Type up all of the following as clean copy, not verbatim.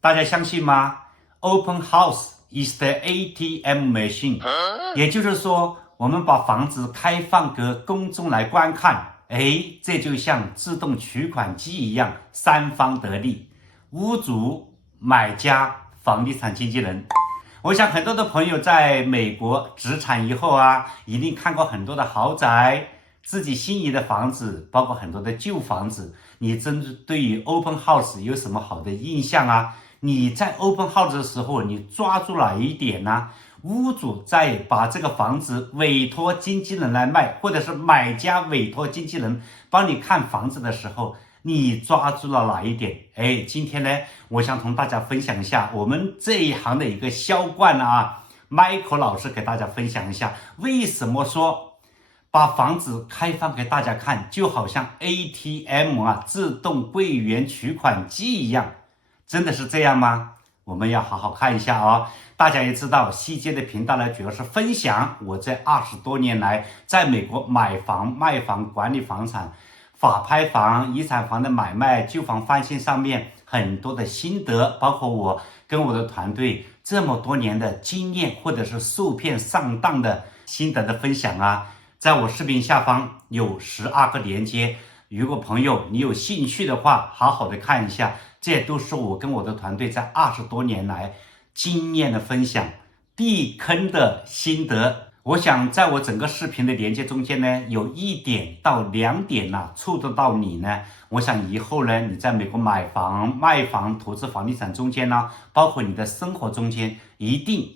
大家相信吗？ Open House is the ATM machine， 也就是说，我们把房子开放给公众来观看，这就像自动取款机一样，三方得利，屋主、买家、房地产经纪人。我想很多的朋友在美国置产以后一定看过很多的豪宅，自己心仪的房子，包括很多的旧房子。你针对于 Open House 有什么好的印象你在 Open House 的时候，你抓住哪一点呢？屋主在把这个房子委托经纪人来卖，或者是买家委托经纪人帮你看房子的时候，你抓住了哪一点？今天呢，我想同大家分享一下我们这一行的一个销冠Michael 老师给大家分享一下，为什么说把房子开放给大家看，就好像 ATM 自动柜员取款机一样，真的是这样吗？我们要好好看一下大家也知道CJ的频道呢，主要是分享我这20多年来在美国买房、卖房、管理房产、法拍房、遗产房的买卖、旧房翻新上面很多的心得，包括我跟我的团队这么多年的经验，或者是受骗上当的心得的分享在我视频下方有12个连接，如果朋友你有兴趣的话，好好的看一下，这都是我跟我的团队在20多年来经验的分享，避坑的心得。我想在我整个视频的连接中间呢，有1点到2点触动到你呢。我想以后呢，你在美国买房、卖房、投资房地产中间包括你的生活中间，一定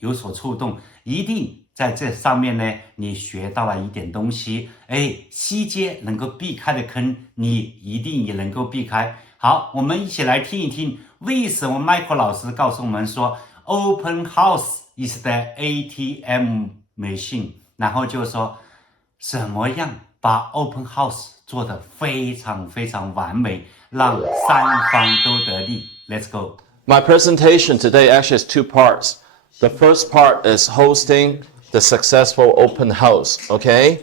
有所触动，一定在这上面呢，你学到了一点东西，CJ能够避开的坑，你一定也能够避开。好，我们一起来听一听，为什么 Michael 老师告诉我们说 Open House is the ATM machine， 然后就说怎么样把 Open House 做得非常非常完美，让三方都得利。Let's go. My presentation today actually has 2 parts. The first part is hosting the successful open house, okay?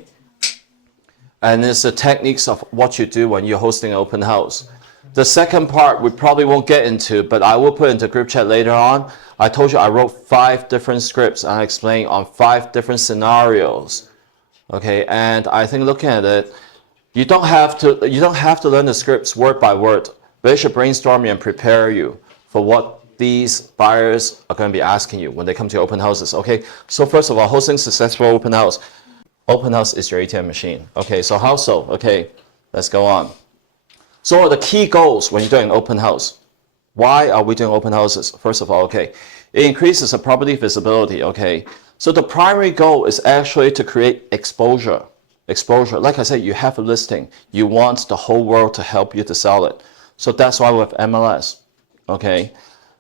And it's the techniques of what you do when you're hosting an open house. The second part we probably won't get into, but I will put into group chat later on. I told you I wrote 5 different scripts and I explained on 5 different scenarios. Okay, and I think looking at it, you don't have to learn the scripts word by word. They should brainstorm you and prepare you for what these buyers are going to be asking you when they come to your open houses. Okay, so first of all, hosting successful open house. Open house is your ATM machine. Okay, so how so? Okay, let's go on. So what are the key goals when you're doing an open house? Why are we doing open houses? First of all, okay, it increases the property visibility, okay? So the primary goal is actually to create exposure. Exposure, like I said, you have a listing. You want the whole world to help you to sell it. So that's why we have MLS, okay?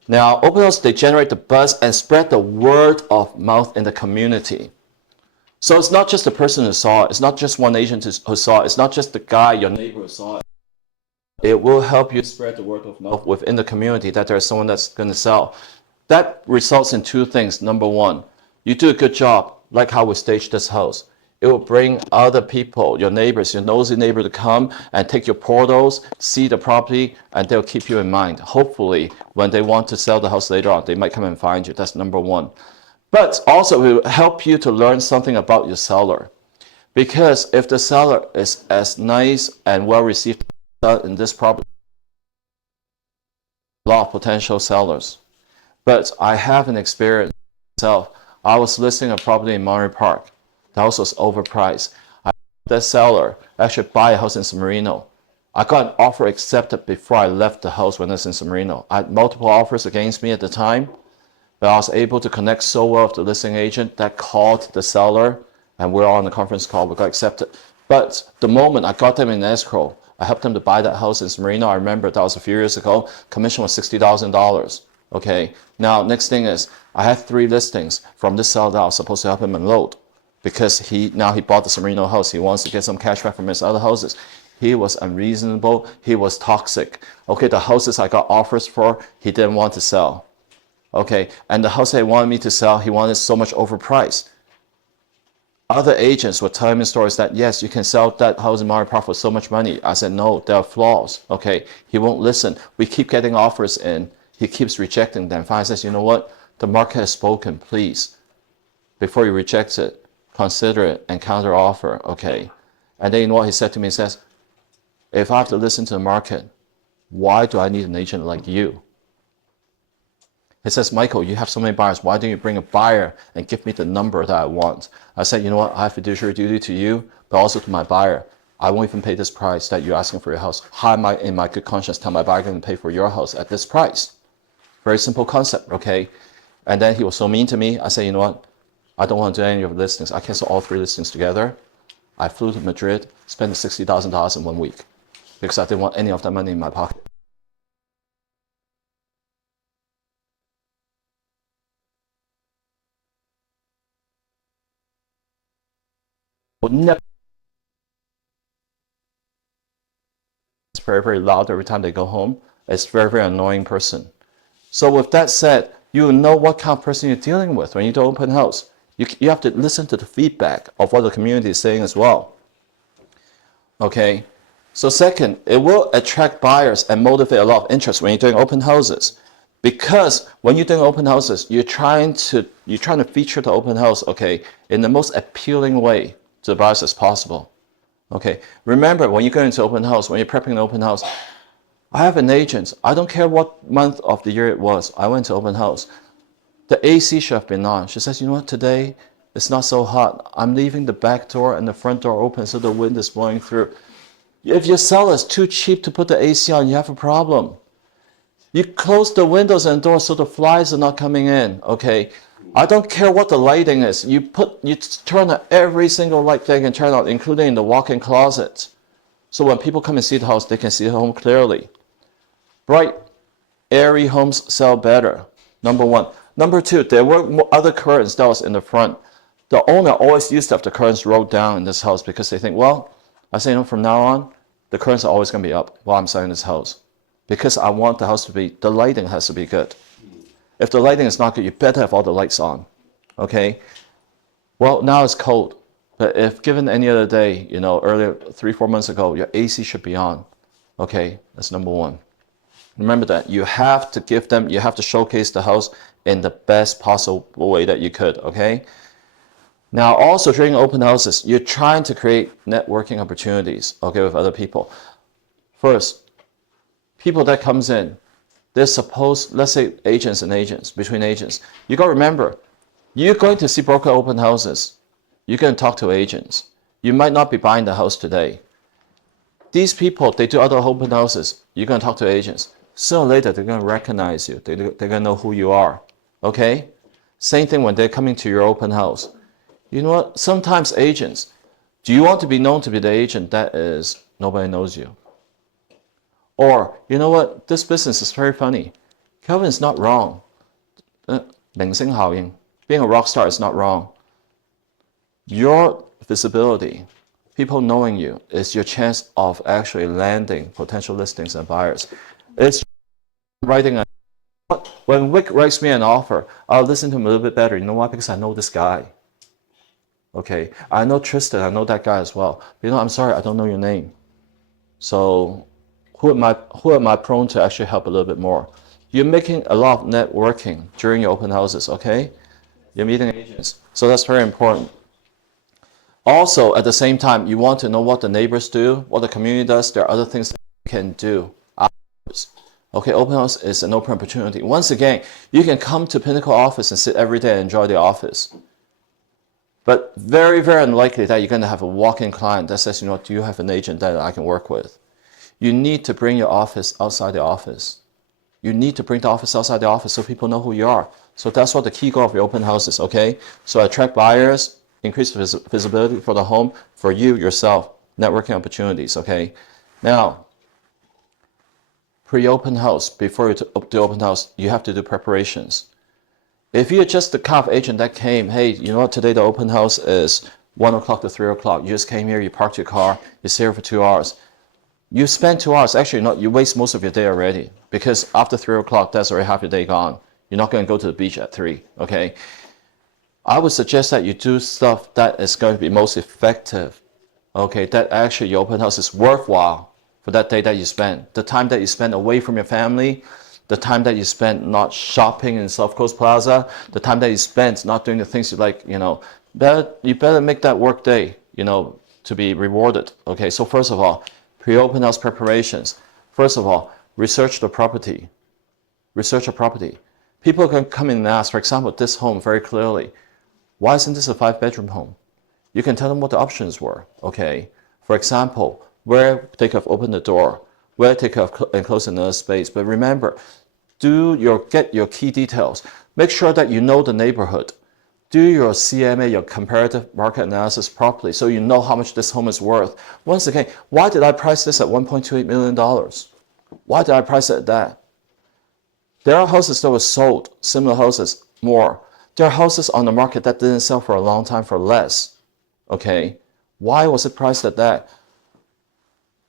Now, open houses, they generate the buzz and spread the word of mouth in the community. So it's not just the person who saw it. It's not just one agent who saw it. It's not just the guy, your neighbor who saw it. It will help you spread the word of mouth within the community that there's someone that's going to sell. That results in 2 things. Number 1, you do a good job, like how we staged this house. It will bring other people, your neighbors, your nosy neighbor to come and take your portals, see the property, and they'll keep you in mind. Hopefully, when they want to sell the house later on, they might come and find you. That's number 1. But also, it will help you to learn something about your seller. Because if the seller is as nice and well received in this property, a lot of potential sellers. But I have an experience myself. I was listing a property in Monterey Park. The house was overpriced. I had that seller actually buy a house in San Marino. I got an offer accepted before I left the house when I was in San Marino. I had multiple offers against me at the time, but I was able to connect so well with the listing agent that called the seller, and we're on the conference call. We got accepted. But the moment I got them in escrow, I helped them to buy that house in San Marino. I remember that was a few years ago. Commission was $60,000. Okay. Now, next thing is, I had 3 listings from this seller that I was supposed to help him unload, because he bought the San Marino house. He wants to get some cash back from his other houses. He was unreasonable. He was toxic. Okay, the houses I got offers for, he didn't want to sell. Okay, and the house that he wanted me to sell, he wanted so much overpriced. Other agents were telling me stories that, yes, you can sell that house in Monterey Park for so much money. I said, no, there are flaws. Okay, he won't listen. We keep getting offers in. he keeps rejecting them. Finally says, you know what? The market has spoken, please. Before you reject it, consider it and counter offer, okay? And then you know what he said to me? He says, if I have to listen to the market, why do I need an agent like you? He says, Michael, you have so many buyers. Why don't you bring a buyer and give me the number that I want? I said, you know what? I have fiduciary duty to you, but also to my buyer. I won't even pay this price that you're asking for your house. How am I, in my good conscience, tell my buyer going to pay for your house at this price? Very simple concept, okay? And then he was so mean to me. I said, you know what? I don't want to do any of the listings. I canceled all 3 listings together. I flew to Madrid, spent $60,000 in 1 week because I didn't want any of that money in my pocket. It's very, very loud every time they go home. It's very, very annoying person. So with that said, you know what kind of person you're dealing with when you do open house. You have to listen to the feedback of what the community is saying as well. Okay. So second, it will attract buyers and motivate a lot of interest when you're doing open houses. Because when you're doing open houses, you're trying to feature the open house, okay, in the most appealing way to the buyers as possible. Okay. Remember, when you go into open house, when you're prepping an open house, I have an agent. I don't care what month of the year it was. I went to open house. The AC should have been on. She says, you know what, today it's not so hot. I'm leaving the back door and the front door open so the wind is blowing through. If your seller is too cheap to put the AC on, you have a problem. You close the windows and doors so the flies are not coming in, okay? I don't care what the lighting is. You turn on every single light they can turn on, including in the walk-in closet. So when people come and see the house, they can see the home clearly. Bright, airy homes sell better, number one. Number two, there were other curtains that was in the front. The owner always used to have the curtains rolled down in this house because they think, well, I say, you know, from now on, the curtains are always going to be up while I'm selling this house. Because I want the house to be, the lighting has to be good. If the lighting is not good, you better have all the lights on, okay? Well, now it's cold. But if given any other day, you know, earlier, 3-4 months ago, your AC should be on, okay? That's number one. Remember that you have to give them, you have to showcase the house in the best possible way that you could, okay? Now, also during open houses, you're trying to create networking opportunities, okay, with other people. First, people that comes in, they're supposed, let's say agents, between agents. You got to remember, you're going to see broker open houses. You're going to talk to agents. You might not be buying the house today. These people, they do other open houses. You're going to talk to agents. Sooner or later, they're going to recognize you. They're going to know who you are. Okay? Same thing when they're coming to your open house. You know what? Sometimes agents, do you want to be known to be the agent that is, nobody knows you? Or, you know what? This business is very funny. Kelvin's not wrong. 明星效應. Being a rock star is not wrong. Your visibility, people knowing you, is your chance of actually landing potential listings and buyers. It's writing a, when Wick writes me an offer, I'll listen to him a little bit better. You know why? Because I know this guy. Okay, I know Tristan, I know that guy as well. But, you know, I'm sorry, I don't know your name. So who am I prone to actually help a little bit more? You're making a lot of networking during your open houses, okay? You're meeting agents. So that's very important. Also, at the same time, you want to know what the neighbors do, what the community does. There are other things that you can do afterwards. Okay, open house is an open opportunity. Once again, you can come to Pinnacle office and sit every day and enjoy the office. But very, very unlikely that you're going to have a walk-in client that says, you know what, do you have an agent that I can work with? You need to bring your office outside the office. You need to bring the office outside the office so people know who you are. So that's what the key goal of your open house is, okay? So attract buyers, increase visibility for the home, for you, yourself, networking opportunities, okay? Now, pre-open house, before you do open house, you have to do preparations. If you're just the kind of agent that came, hey, you know what, today the open house is 1 o'clock to 3 o'clock. You just came here, you parked your car, you stay here for 2 hours. You spend 2 hours, actually not, you waste most of your day already because after 3 o'clock, that's already half your day gone. You're not going to go to the beach at 3, okay? I would suggest that you do stuff that is going to be most effective, okay? That actually your open house is worthwhile for that day that you spend. The time that you spend away from your family, the time that you spend not shopping in South Coast Plaza, the time that you spend not doing the things you like, you better make that work day, to be rewarded. Okay, so first of all, pre-open house preparations. First of all, research the property. Research a property. People can come in and ask, for example, this home very clearly, why isn't this a 5-bedroom home? You can tell them what the options were, okay? For example, where they could have opened the door, where they could have enclosed another space. But remember, get your key details. Make sure that you know the neighborhood. Do your CMA, your comparative market analysis properly so you know how much this home is worth. Once again, why did I price this at $1.28 million? Why did I price it at that? There are houses that were sold, similar houses, more. There are houses on the market that didn't sell for a long time for less. Okay, why was it priced at that?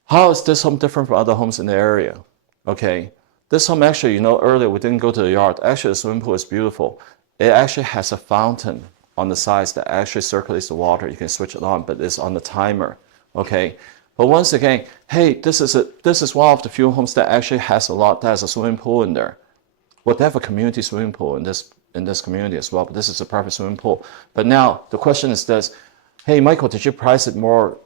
How is this home different from other homes in the area? Okay, this home actually, earlier we didn't go to the yard. Actually, the swimming pool is beautiful. It actually has a fountain on the sides that actually circulates the water. You can switch it on, but it's on the timer. Okay, but once again, hey, this is one of the few homes that actually has a swimming pool in there. Well, they have a community swimming pool in this community as well, but this is a private swimming pool. But now the question is this: hey, Michael, did you price it more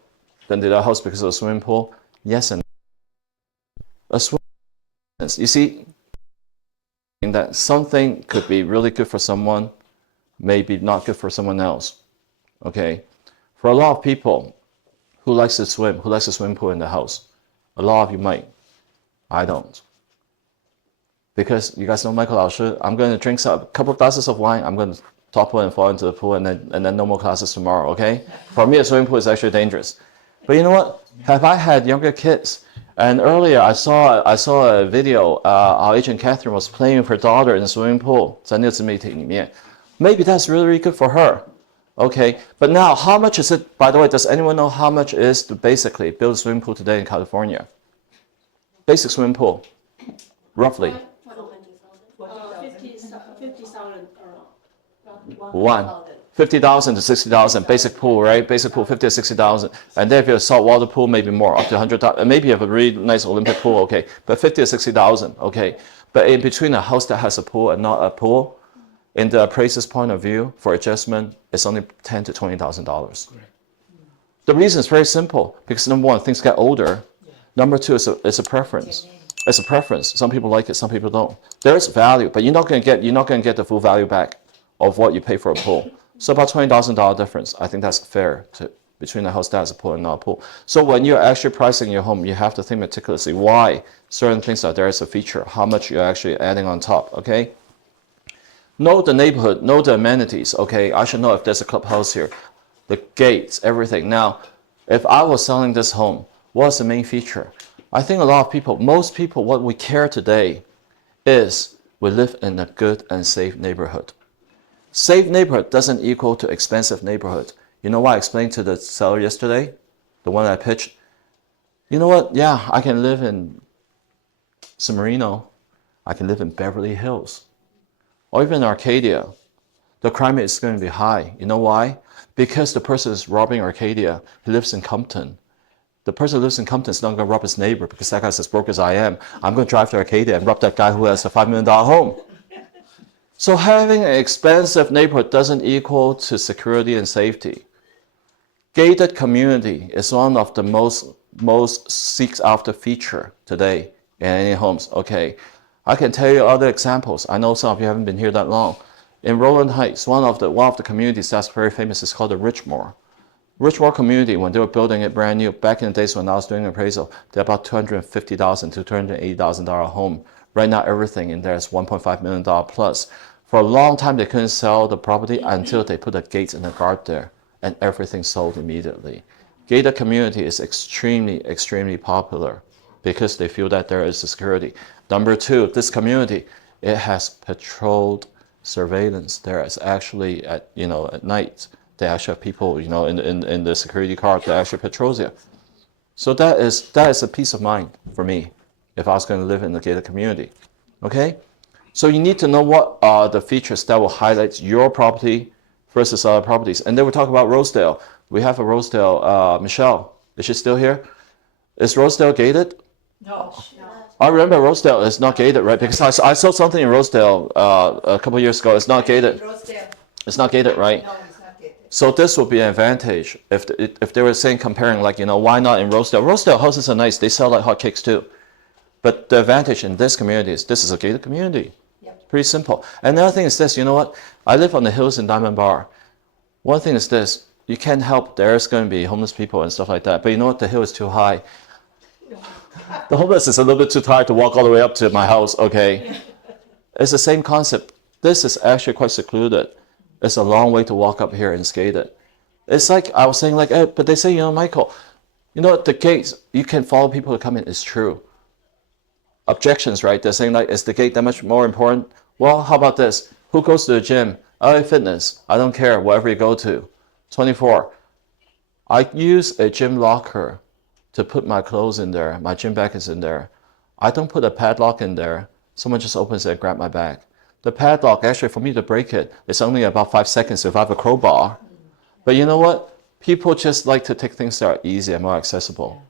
than the other house because of the swimming pool? Yes and no. A swimming pool, you see, that something could be really good for someone, maybe not good for someone else. Okay, for a lot of people who likes to swim, who likes a swimming pool in the house, a lot of you might. I don't. Because you guys know Michael Lao Shi, I'm going to drink a couple of glasses of wine, I'm going to topple and fall into the pool, and then no more classes tomorrow, okay? For me, a swimming pool is actually dangerous. But you know what? Have I had younger kids? And earlier I saw a video, our agent Catherine was playing with her daughter in the swimming pool. 在那次 meeting 里面. Maybe that's really, really good for her. Okay, but now how much is it? By the way, does anyone know how much it is to basically build a swimming pool today in California? Basic swimming pool, roughly. 50,000 to 60,000 basic pool, right? Basic pool 50 to 60,000, and then if you have a saltwater pool, maybe more, up to 100,000. Maybe you have a really nice Olympic pool, okay, but 50 to 60,000, okay. But in between a house that has a pool and not a pool, in the appraiser's point of view, for adjustment, it's only $10,000 to $20,000. The reason is very simple, because number one, things get older. Number two, it's a preference. It's a preference. Some people like it, some people don't. There is value, but you're not going to get the full value back of what you pay for a pool. So about $20,000 difference. I think that's fair between a house that has a pool and not a pool. So when you're actually pricing your home, you have to think meticulously why certain things are there as a feature, how much you're actually adding on top, okay? Know the neighborhood, know the amenities, okay? I should know if there's a clubhouse here, the gates, everything. Now, if I was selling this home, what's the main feature? I think a lot of people, most people, what we care today is we live in a good and safe neighborhood. Safe neighborhood doesn't equal to expensive neighborhood. You know what I explained to the seller yesterday? The one I pitched? You know what? Yeah, I can live in San Marino. I can live in Beverly Hills. Or even Arcadia. The crime rate is going to be high. You know why? Because the person is robbing Arcadia. He lives in Compton. The person who lives in Compton is not going to rob his neighbor because that guy's as broke as I am. I'm going to drive to Arcadia and rob that guy who has a $5 million home. So having an expensive neighborhood doesn't equal to security and safety. Gated community is one of the most seeks after feature today in any homes. Okay, I can tell you other examples. I know some of you haven't been here that long. In Rowland Heights, one of the communities that's very famous is called the Richmore. Richmore community, when they were building it brand new, back in the days when I was doing appraisal, they're about $250,000 to $280,000 home. Right now, everything in there is $1.5 million plus. For a long time, they couldn't sell the property until they put the gates and the guard there, and everything sold immediately. Gated community is extremely, extremely popular because they feel that there is security. Number two, this community, it has patrolled surveillance. There is actually at night, they actually have people in the security car that actually patrols it. So that is a peace of mind for me if I was going to live in a gated community. Okay, so you need to know what are the features that will highlight your property versus other properties. And then we talk about Rosedale. We have a Rosedale. Michelle, is she still here? Is Rosedale gated? No. I remember Rosedale is not gated, right? Because I saw something in Rosedale a couple of years ago. It's not gated. Rosedale. It's not gated, right? No, it's not gated. So this would be an advantage if they were saying comparing, like, why not in Rosedale? Rosedale houses are nice. They sell like hotcakes too. But the advantage in this community is this is a gated community. Yep. Pretty simple. And the other thing is this, you know what? I live on the hills in Diamond Bar. One thing is this, you can't help there's going to be homeless people and stuff like that. But you know what? The hill is too high. The homeless is a little bit too tired to walk all the way up to my house, okay? It's the same concept. This is actually quite secluded. It's a long way to walk up here and skate it. It's like, I was saying, like, but they say, Michael, the gates, you can follow people to come in. It's true. Objections, right? They're saying, like, is the gate that much more important? Well, how about this? Who goes to the gym? Fitness. I don't care, wherever you go to. 24. I use a gym locker to put my clothes in there. My gym bag is in there. I don't put a padlock in there. Someone just opens it and grab my bag. The padlock, actually, for me to break it, it's only about 5 seconds if I have a crowbar. But you know what? People just like to take things that are easy and more accessible.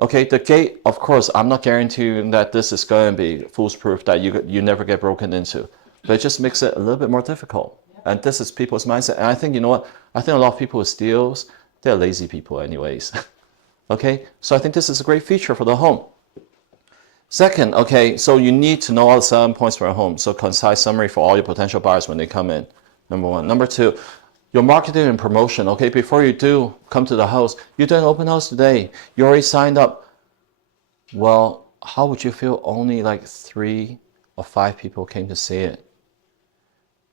Okay, the gate, of course, I'm not guaranteeing that this is going to be foolproof, that you never get broken into. But it just makes it a little bit more difficult. And this is people's mindset. And I think, I think a lot of people who steal, they're lazy people anyways. Okay, so I think this is a great feature for the home. Second, okay, so you need to know all the selling points for a home. So concise summary for all your potential buyers when they come in, number one. Number two, your marketing and promotion. Okay, before you do come to the house, you're doing an open house today. You already signed up. Well, how would you feel only like 3 or 5 people came to see it?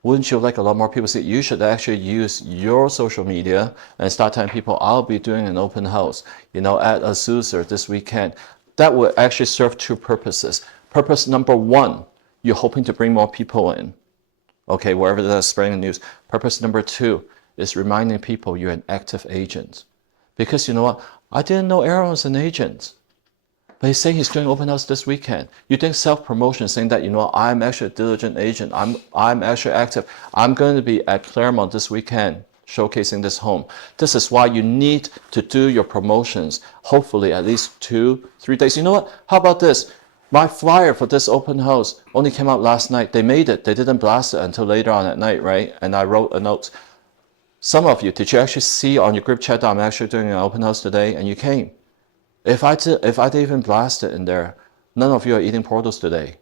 Wouldn't you like a lot more people to see it? You should actually use your social media and start telling people, I'll be doing an open house, at Azusa this weekend. That will actually serve 2 purposes. Purpose number 1, you're hoping to bring more people in. Okay, wherever that's spreading the news. Purpose number 2 is reminding people you're an active agent. Because you know what? I didn't know Aaron was an agent. But he's saying he's doing open house this weekend. You're doing self-promotion, saying that, I'm actually a diligent agent. I'm actually active. I'm going to be at Claremont this weekend, showcasing this home. This is why you need to do your promotions, hopefully at least 2-3 days. You know what? How about this? My flyer for this open house only came out last night. They made it. They didn't blast it until later on at night, right? And I wrote a note. Some of you, did you actually see on your group chat that I'm actually doing an open house today? And you came. If I didn't even blast it in there, none of you are eating portals today,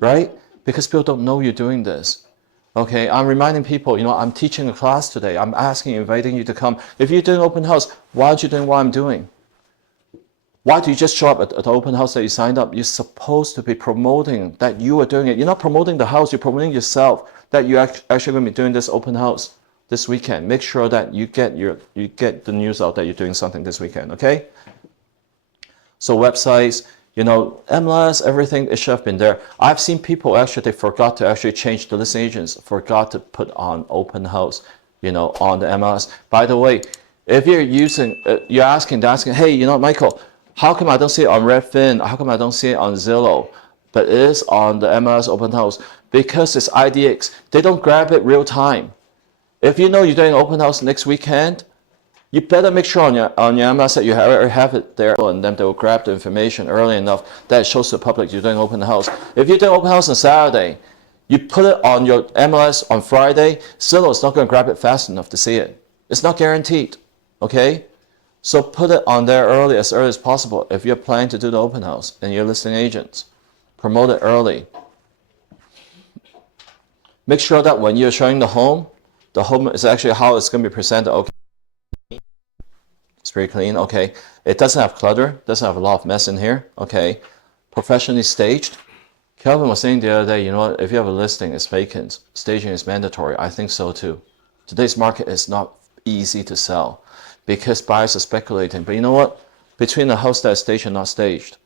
right? Because people don't know you're doing this. Okay, I'm reminding people, I'm teaching a class today. I'm inviting you to come. If you're doing open house, why aren't you doing what I'm doing? Why do you just show up at the open house that you signed up? You're supposed to be promoting that you are doing it. You're not promoting the house, you're promoting yourself, that you're actually going to be doing this open house this weekend. Make sure that you get the news out that you're doing something this weekend, okay? So websites, MLS, everything, it should have been there. I've seen people they forgot to actually change the listing agents, forgot to put on open house, on the MLS. By the way, if you're you're asking, hey, Michael, how come I don't see it on Redfin? How come I don't see it on Zillow? But it is on the MLS open house because it's IDX. They don't grab it real time. If you know you're doing open house next weekend, you better make sure on your MLS that you have it there, and then they will grab the information early enough that it shows to the public you're doing open house. If you're doing open house on Saturday, you put it on your MLS on Friday, Zillow is not going to grab it fast enough to see it. It's not guaranteed, okay? So put it on there as early as possible if you're planning to do the open house and you're listing agents. Promote it early. Make sure that when you're showing the home is actually how it's going to be presented. Okay. It's pretty clean, okay. It doesn't have clutter, doesn't have a lot of mess in here, okay. Professionally staged. Kelvin was saying the other day, if you have a listing, it's vacant. Staging is mandatory. I think so too. Today's market is not easy to sell because buyers are speculating. But you know what? Between the house that is staged and not staged,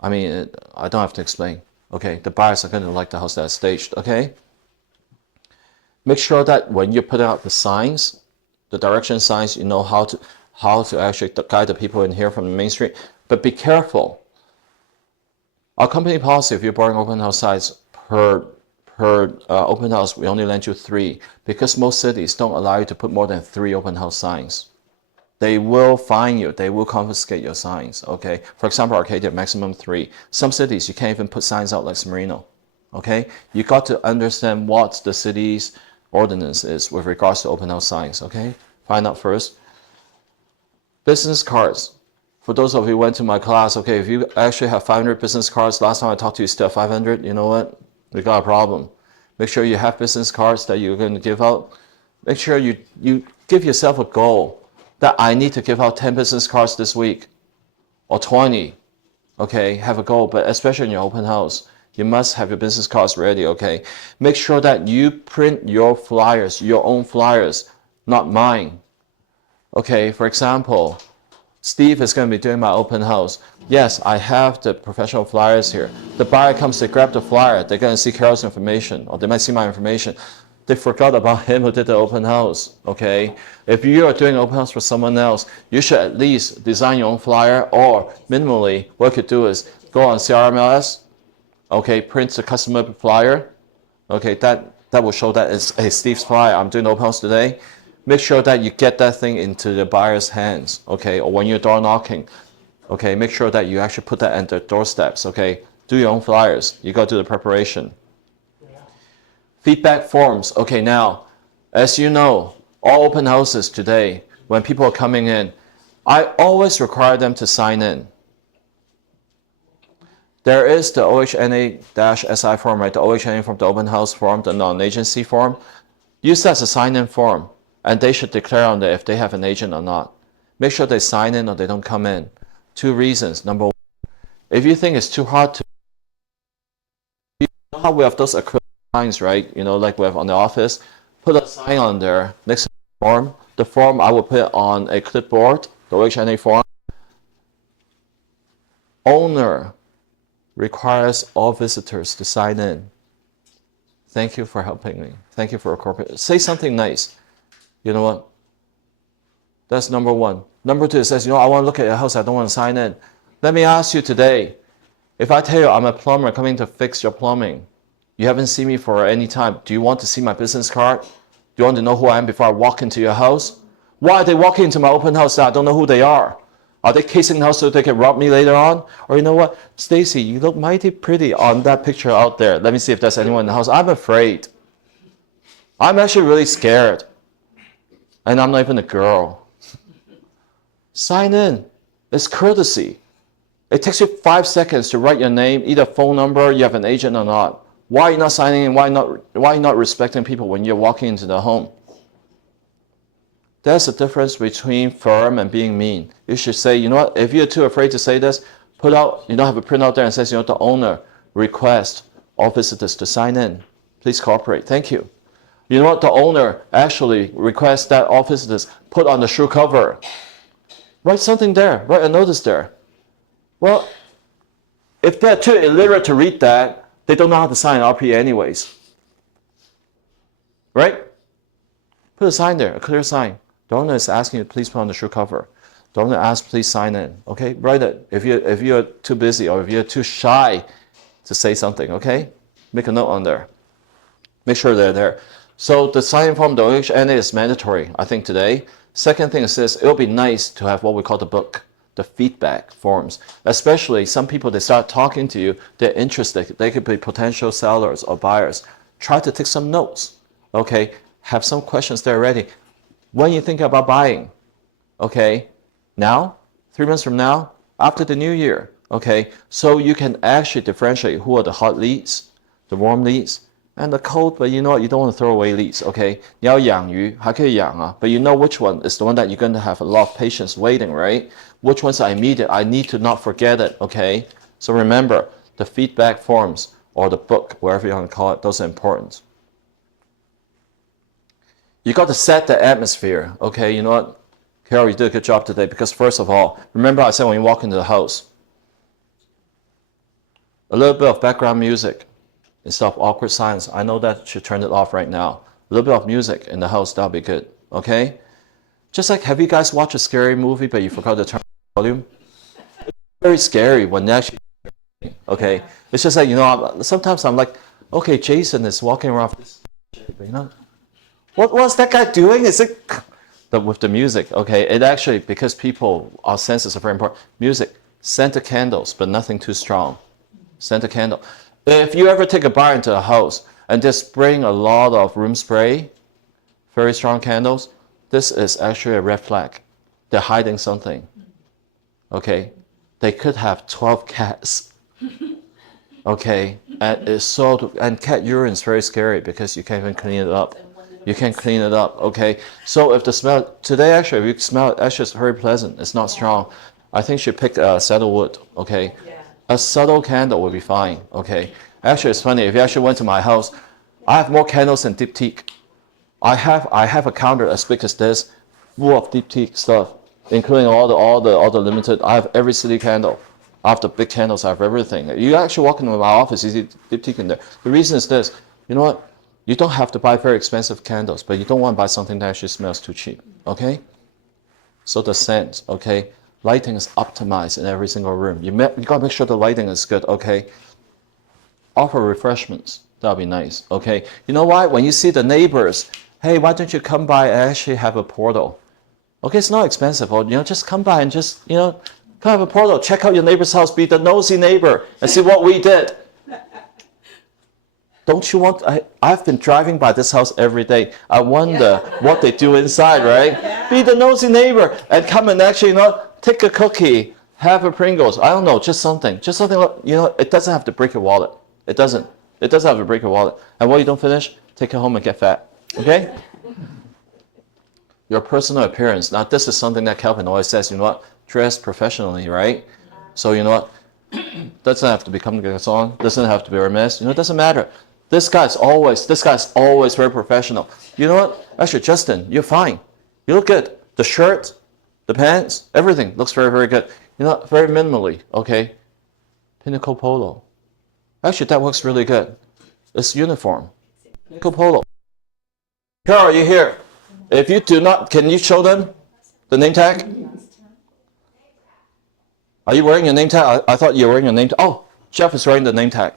I don't have to explain. Okay, the buyers are going to like the house that is staged, okay. Make sure that when you put out the signs, the direction signs, you know how to actually guide the people in here from the main street. But be careful. Our company policy, if you're buying open house sites per open house, we only lend you 3 because most cities don't allow you to put more than 3 open house signs. they will fine you. They will confiscate your signs, okay? For example, Arcadia, maximum 3. Some cities, you can't even put signs out like San Marino, okay? You got to understand what the city's ordinance is with regards to open house signs, okay? Find out first. Business cards. For those of you who went to my class, okay, if you actually have 500 business cards, last time I talked to you still have 500, you know what? We got a problem. Make sure you have business cards that you're going to give out. Make sure you give yourself a goal that I need to give out 10 business cards this week or 20, okay? Have a goal, but especially in your open house, you must have your business cards ready, okay? Make sure that you print your flyers, your own flyers, not mine, okay? For example, Steve is going to be doing my open house. Yes, I have the professional flyers here. The buyer comes, they grab the flyer, they're going to see Carol's information, or they might see my information. They forgot about him who did the open house, okay? If you are doing open house for someone else, you should at least design your own flyer, or minimally, what you could do is go on CRMLS, okay, print the customer flyer, okay, that will show that it's hey, Steve's flyer, I'm doing the open house today. Make sure that you get that thing into the buyer's hands, okay? Or when you're door knocking, okay? Make sure that you actually put that at the doorsteps, okay? Do your own flyers. You got to do the preparation. Yeah. Feedback forms. Okay, now, as you know, all open houses today, when people are coming in, I always require them to sign in. There is the OHNA-SI form, right? The OHNA form, the open house form, the non-agency form. Use that as a sign-in form. And they should declare on there if they have an agent or not. Make sure they sign in or they don't come in. 2 reasons. Number 1, if you think it's too hard to, you know how we have those acrylic signs, right? You know, like we have on the office. Put a sign on there next to the form. The form I will put on a clipboard, the OHNA form. Owner requires all visitors to sign in. Thank you for helping me. Thank you for a corporate. Say something nice. You know what? That's number 1. Number 2, it says, you know, I want to look at your house. I don't want to sign in. Let me ask you today, if I tell you I'm a plumber coming to fix your plumbing, you haven't seen me for any time. Do you want to see my business card? Do you want to know who I am before I walk into your house? Why are they walking into my open house that I don't know who they are? Are they casing the house so they can rob me later on? Or you know what? Stacy, you look mighty pretty on that picture out there. Let me see if there's anyone in the house. I'm afraid. I'm actually really scared. And I'm not even a girl. Sign in. It's courtesy. It takes you 5 seconds to write your name, either phone number, you have an agent or not. Why are you not signing in? Why are you not respecting people when you're walking into the home? There's a difference between firm and being mean. You should say, you know what, if you're too afraid to say this, put out, you don't have a printout there and says, you know, the owner requests all visitors to sign in. Please cooperate. Thank you. You know what? The owner actually requests that all visitors put on the shoe cover. Write something there. Write a notice there. Well, if they're too illiterate to read that, they don't know how to sign RPA anyways. Right? Put a sign there, a clear sign. The owner is asking you to please put on the shoe cover. The owner asks, please sign in. Okay? Write it. If you're too busy or if you're too shy to say something, okay? Make a note on there. Make sure they're there. So the sign-in form, the OHNA is mandatory, I think, today. Second thing is this, it'll be nice to have what we call the book, the feedback forms. Especially some people, they start talking to you, they're interested. They could be potential sellers or buyers. Try to take some notes, okay? Have some questions there ready. When you think about buying, okay? Now, 3 months from now, after the new year, okay? So you can actually differentiate who are the hot leads, the warm leads, and the cold, but you know what, you don't want to throw away leads, okay? 你要养鱼, 还可以养啊, but you know which one is the one that you're going to have a lot of patience waiting, right? Which ones are immediate? I need to not forget it, okay? So remember, the feedback forms or the book, wherever you want to call it, those are important. You got to set the atmosphere, okay? You know what? Carol, you did a good job today because first of all, remember I said when you walk into the house, a little bit of background music instead of awkward silence. I know that should turn it off right now. A little bit of music in the house, that'll be good, okay? Just like, have you guys watched a scary movie but you forgot to turn the volume? It's very scary when actually, okay? It's just like, you know, sometimes I'm like, okay, Jason is walking around, but you know, what's that guy doing? Is it, with the music, okay, it actually, because people, our senses are very important. Music, scented candles, but nothing too strong. Scented candle. If you ever take a buyer into a house and just bring a lot of room spray, very strong candles, this is actually a red flag. They're hiding something. Okay, they could have 12 cats. Okay, and cat urine is very scary because you can't even clean it up. You can't clean it up. Okay, so if the smell today, actually, if you smell it, actually it's very pleasant. It's not strong. I think she picked sandalwood. Okay, a subtle candle will be fine. Okay, actually it's funny. If you actually went to my house, I have more candles than deep teak. I have a counter as big as this, full of deep teak stuff, including all the limited. I have every city candle. I have the big candles. I have everything. You actually walk into my office, you see deep teak in there. The reason is this. You know what? You don't have to buy very expensive candles, but you don't want to buy something that actually smells too cheap. Okay? So the scent. Okay? Lighting is optimized in every single room. You gotta make sure the lighting is good. Okay? Offer refreshments. That'll be nice. Okay? You know why? When you see the neighbors, hey, why don't you come by and actually have a portal? Okay, it's not expensive. Or, just come by and just, come have a portal. Check out your neighbor's house. Be the nosy neighbor and see what we did. Don't you want? I've been driving by this house every day. I wonder what they do inside, right? Yeah. Be the nosy neighbor and come and actually, take a cookie, have a Pringles. I don't know, just something. Just something, it doesn't have to break your wallet. It doesn't. It doesn't have to break your wallet. And what you don't finish, take it home and get fat. Okay? Your personal appearance. Now, this is something that Calvin always says, dress professionally, right? So, doesn't have to be coming to a song. Doesn't have to be a mess. It doesn't matter. This guy's always very professional. You know what? Actually, Justin, you're fine. You look good. The shirt, the pants, everything looks very, very good. Very minimally, okay? Pinnacle polo. Actually, that works really good. It's uniform. Pinnacle polo. Carol, are you here? If you do not, can you show them the name tag? Are you wearing your name tag? I thought you were wearing your name tag. Oh, Jeff is wearing the name tag.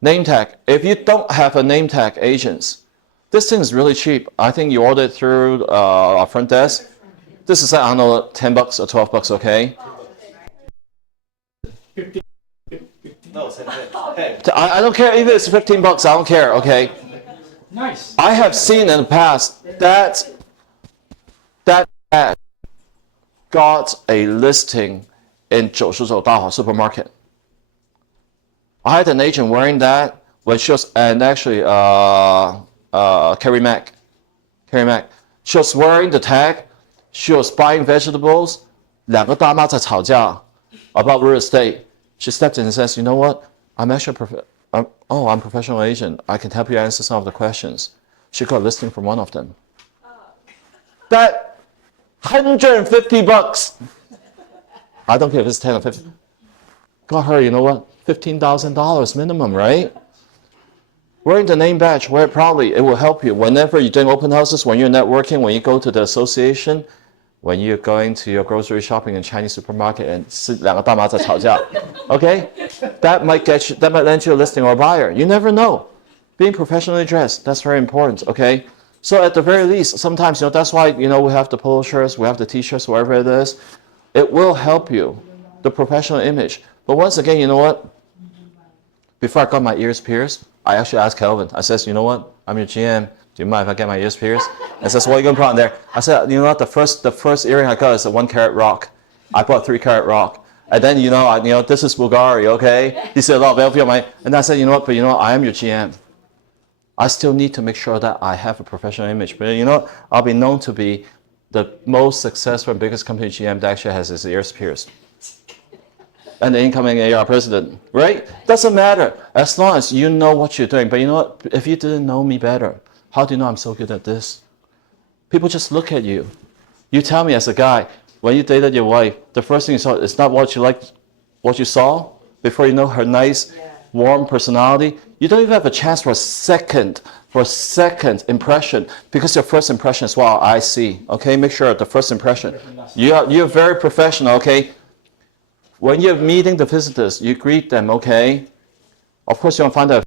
Name tag. If you don't have a name tag, agents, this thing is really cheap. I think you ordered through our front desk. This is, I don't know, $10 or $12, okay? No, I don't care if it's $15. I don't care, okay? Nice. I have seen in the past that ad got a listing in 90大华 supermarket. I had an agent wearing that when she was, and actually, Carrie Mack. She was wearing the tag. She was buying vegetables. 两个大妈在吵架 about real estate. She stepped in and says, you know what? I'm actually I'm a professional agent. I can help you answer some of the questions. She got a listing from one of them. That $150. I don't care if it's 10 or 50. Got her, you know what? $15,000 minimum, right? Wearing the name badge, wear it proudly. It will help you whenever you're doing open houses, when you're networking, when you go to the association, when you're going to your grocery shopping in Chinese supermarket and 两个大妈在吵架. Okay? That might land you a listing or a buyer. You never know. Being professionally dressed, that's very important, okay? So at the very least, sometimes, that's why, we have the polo shirts, we have the t-shirts, whatever it is. It will help you, the professional image. But once again, you know what? Before I got my ears pierced, I actually asked Kelvin. I says, you know what? I'm your GM. Do you mind if I get my ears pierced? I says, what are you going to put on there? I said, you know what? The first earring I got is a 1 carat rock. I bought 3 carat rock. And then, this is Bulgari, okay? He said, a lot of and I said, you know what? But I am your GM. I still need to make sure that I have a professional image. But I'll be known to be the most successful and biggest company GM that actually has his ears pierced. And the incoming AR president, right? Doesn't matter as long as you know what you're doing. But you know what? If you didn't know me better, how do you know I'm so good at this? People just look at you. You tell me as a guy, when you dated your wife, the first thing you saw is not what you liked, what you saw before you know her nice, warm personality. You don't even have a chance for a second impression, because your first impression is what I see. Okay, make sure the first impression. You're very professional. Okay. When you're meeting the visitors, you greet them, okay? Of course, you don't find a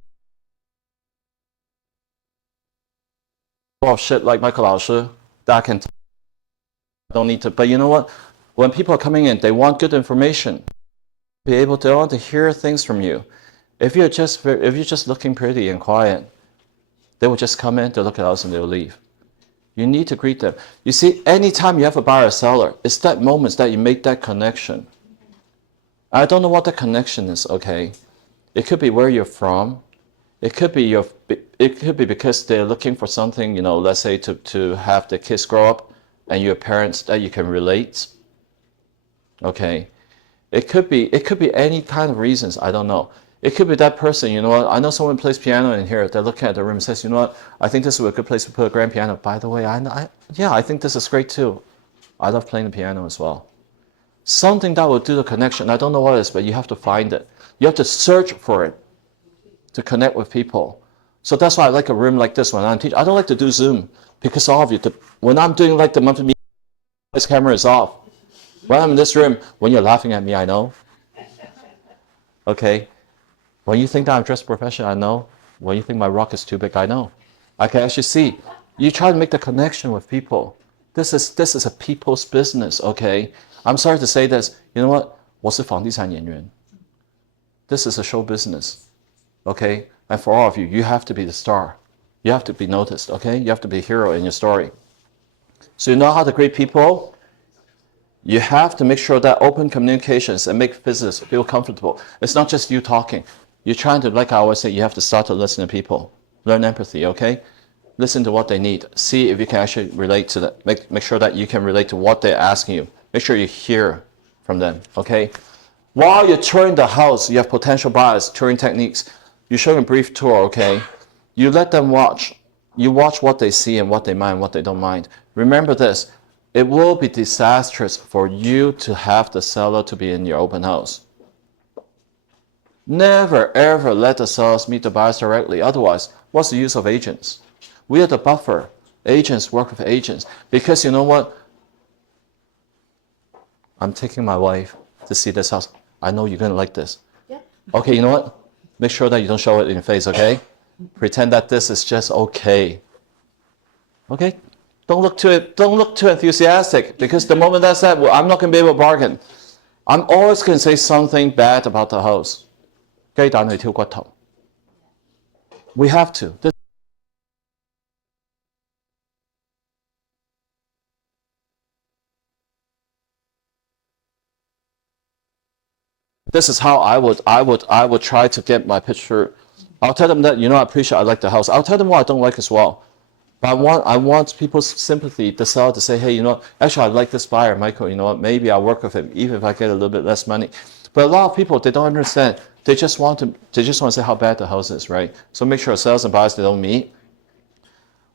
lot of shit like Michael 老师 that can don't need to. But you know what? When people are coming in, they want good information. They want to hear things from you. If you're just looking pretty and quiet, they will just come in, they'll look at us, and they'll leave. You need to greet them. You see, anytime you have a buyer or seller, it's that moment that you make that connection. I don't know what the connection is, okay? It could be where you're from. It could be because they're looking for something, you know, let's say to have the kids grow up and your parents that you can relate. Okay. It could be any kind of reasons, I don't know. It could be that person, you know what, I know someone plays piano in here, they're looking at the room and says, you know what, I think this is a good place to put a grand piano. By the way, I think this is great too. I love playing the piano as well. Something that will do the connection. I don't know what it is, but you have to find it. You have to search for it to connect with people. So that's why I like a room like this when I'm teaching. I don't like to do Zoom because all of you, when I'm doing like the monthly meeting, this camera is off. When I'm in this room, when you're laughing at me, I know. Okay? When you think that I'm dressed professional, I know. When you think my rock is too big, I know. I can actually see. You try to make the connection with people. This is a people's business, okay? I'm sorry to say this. You know what? 我是房地产演员. This is a show business, okay? And for all of you, you have to be the star. You have to be noticed, okay? You have to be a hero in your story. So you know how to greet people? You have to make sure that open communications and make visitors feel comfortable. It's not just you talking. You're trying to, like I always say, you have to start to listen to people. Learn empathy, okay? Listen to what they need. See if you can actually relate to that. Make sure that you can relate to what they're asking you. Make sure you hear from them, okay? While you're touring the house, you have potential buyers, touring techniques. You show them a brief tour, okay? You let them watch. You watch what they see and what they mind, what they don't mind. Remember this. It will be disastrous for you to have the seller to be in your open house. Never ever let the sellers meet the buyers directly. Otherwise, what's the use of agents? We are the buffer. Agents work with agents. Because you know what? I'm taking my wife to see this house. I know you're going to like this. Yeah. Okay, you know what? Make sure that you don't show it in your face, okay? Pretend that this is just okay. Okay? Don't look too enthusiastic, because the moment that's that, well, I'm not going to be able to bargain. I'm always going to say something bad about the house. We have to. This is how I would try to get my picture. I'll tell them that, you know, I like the house. I'll tell them what I don't like as well. But I want people's sympathy, the seller, to say, hey, you know, actually I like this buyer, Michael, you know what, maybe I'll work with him, even if I get a little bit less money. But a lot of people, they don't understand. They just want to say how bad the house is, right? So make sure sellers and buyers, they don't meet.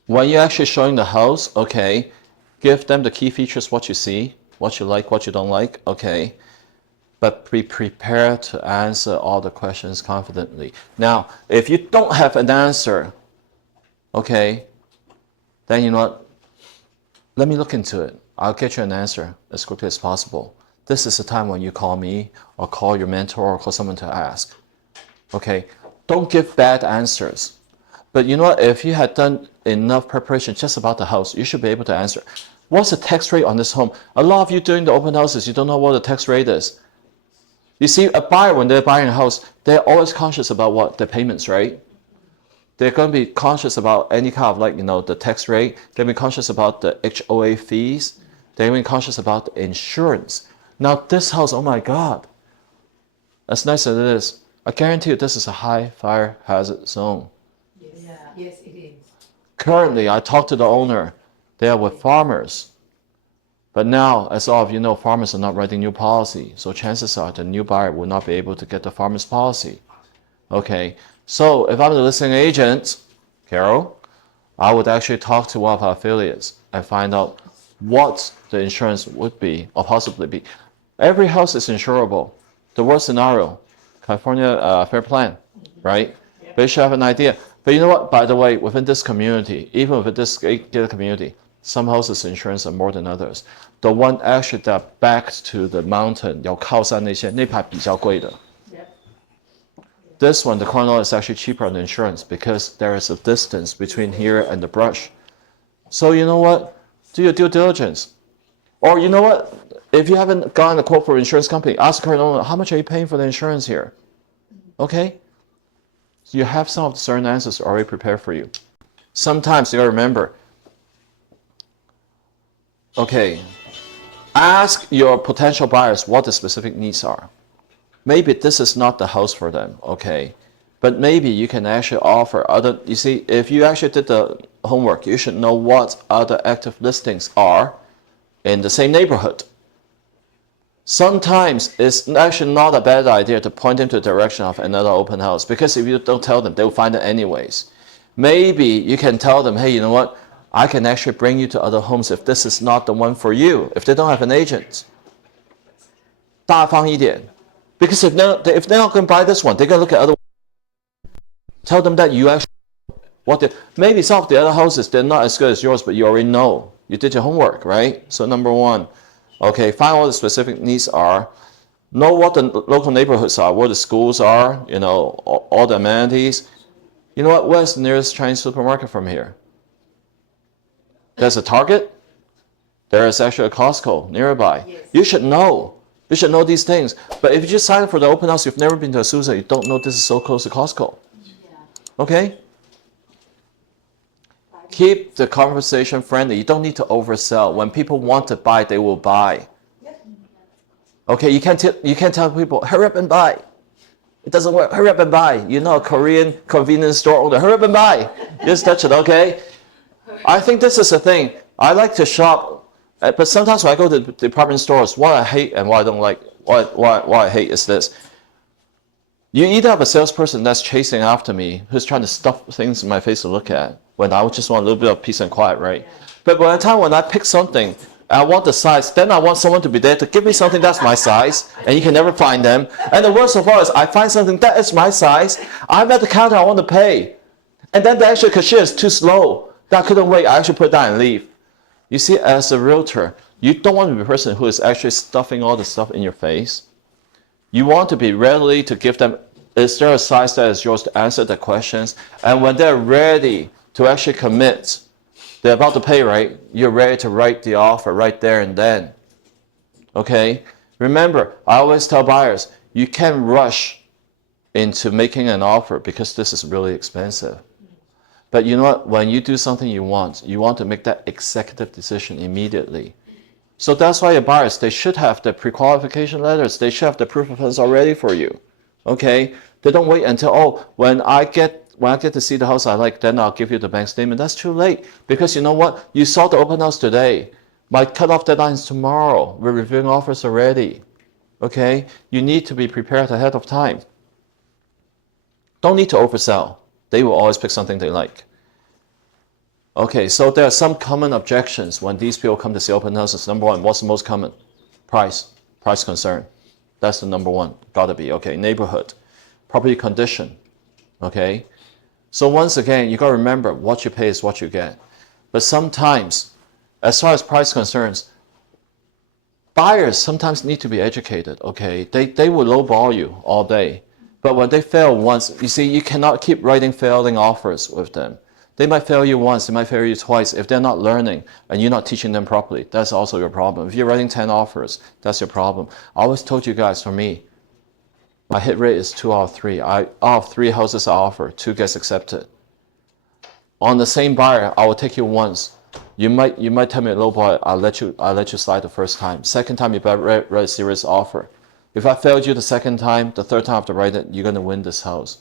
When you're actually showing the house, okay, give them the key features, what you see, what you like, what you don't like, okay. But be prepared to answer all the questions confidently. Now, if you don't have an answer, okay, then you know what? Let me look into it. I'll get you an answer as quickly as possible. This is the time when you call me or call your mentor or call someone to ask. Okay? Don't give bad answers. But you know what? If you had done enough preparation just about the house, you should be able to answer. What's the tax rate on this home? A lot of you doing the open houses, you don't know what the tax rate is. You see, a buyer, when they're buying a house, they're always conscious about what? Their payments, right? They're going to be conscious about any kind of, like, you know, the tax rate. They're going to be conscious about the HOA fees. They're going to be conscious about the insurance. Now, this house, oh my God, as nice as it is, I guarantee you this is a high fire hazard zone. Yes, yeah. Yes, it is. Currently, I talked to the owner. They are with farmers. But now, as all of you know, farmers are not writing new policy. So chances are the new buyer will not be able to get the farmer's policy. Okay, so if I'm the listing agent, Carol, I would actually talk to one of our affiliates and find out what the insurance would be or possibly be. Every house is insurable. The worst scenario, California Fair Plan, right? Yeah. But you should have an idea. But you know what? By the way, within this community, even within this gated community, some houses insurance are more than others. The one actually that backs to the mountain, 有靠山那些，那排比较贵的。This one, the corner is actually cheaper on the insurance because there is a distance between here and the brush. So you know what? Do your due diligence. Or you know what? If you haven't gotten a quote for an insurance company, ask the current owner, how much are you paying for the insurance here? Okay? So you have some of the certain answers already prepared for you. Sometimes you gotta remember, okay, ask your potential buyers what the specific needs are. Maybe this is not the house for them, okay? But maybe you can actually offer other, you see, if you actually did the homework, you should know what other active listings are in the same neighborhood. Sometimes it's actually not a bad idea to point them to the direction of another open house, because if you don't tell them, they'll find it anyways. Maybe you can tell them, hey, you know what? I can actually bring you to other homes if this is not the one for you, if they don't have an agent. 大方一点. Because if they're not going to buy this one, they're going to look at other ones. Tell them that you actually, maybe some of the other houses, they're not as good as yours, but you already know. You did your homework, right? So number one, okay, find what the specific needs are. Know what the local neighborhoods are, where the schools are, you know, all the amenities. You know what? Where's the nearest Chinese supermarket from here? There's a Target. There is actually a Costco nearby. Yes. You should know. You should know these things. But if you just sign up for the open house, you've never been to Azusa, you don't know this is so close to Costco. Yeah. Okay? Keep the conversation friendly. You don't need to oversell. When people want to buy, they will buy. Okay, you can't tell people, hurry up and buy. It doesn't work. Hurry up and buy. You know, a Korean convenience store owner, hurry up and buy. Just touch it, okay? I think this is the thing. I like to shop, but sometimes when I go to department stores, what I hate and what I don't like, what I hate is this. You either have a salesperson that's chasing after me, who's trying to stuff things in my face to look at, when I just want a little bit of peace and quiet, right? But by the time when I pick something, I want the size, then I want someone to be there to give me something that's my size, and you can never find them. And the worst of all is I find something that is my size, I'm at the counter, I want to pay. And then the actual cashier is too slow. That I couldn't wait, I actually put it down and leave. You see, as a realtor, you don't want to be a person who is actually stuffing all the stuff in your face. You want to be ready to give them, is there a size that is yours to answer the questions? And when they're ready to actually commit, they're about to pay, right? You're ready to write the offer right there and then. Okay? Remember, I always tell buyers, you can't rush into making an offer because this is really expensive. But you know what? When you do something you want to make that executive decision immediately. So that's why your buyers, they should have the pre-qualification letters. They should have the proof of funds already for you. Okay? They don't wait until, oh, when I get to see the house I like, then I'll give you the bank statement. That's too late. Because you know what? You saw the open house today. My cutoff deadline is tomorrow. We're reviewing offers already. Okay? You need to be prepared ahead of time. Don't need to oversell. They will always pick something they like. Okay, so there are some common objections when these people come to see open houses. Number one, what's the most common? Price concern. That's the number one, gotta be, okay. Neighborhood, property condition, okay. So once again, you gotta remember what you pay is what you get. But sometimes, as far as price concerns, buyers sometimes need to be educated, okay. They will lowball you all day. But when they fail once, you see, you cannot keep writing failing offers with them. They might fail you once, they might fail you twice. If they're not learning and you're not teaching them properly, that's also your problem. If you're writing 10 offers, that's your problem. I always told you guys, for me, my hit rate is 2 out of 3. Out of 3 houses I offer, 2 gets accepted. On the same buyer, I will take you once. You might tell me, low boy, I'll let you slide the first time. Second time, you better write a serious offer. If I failed you the second time, the third time I have to write it, you're going to win this house.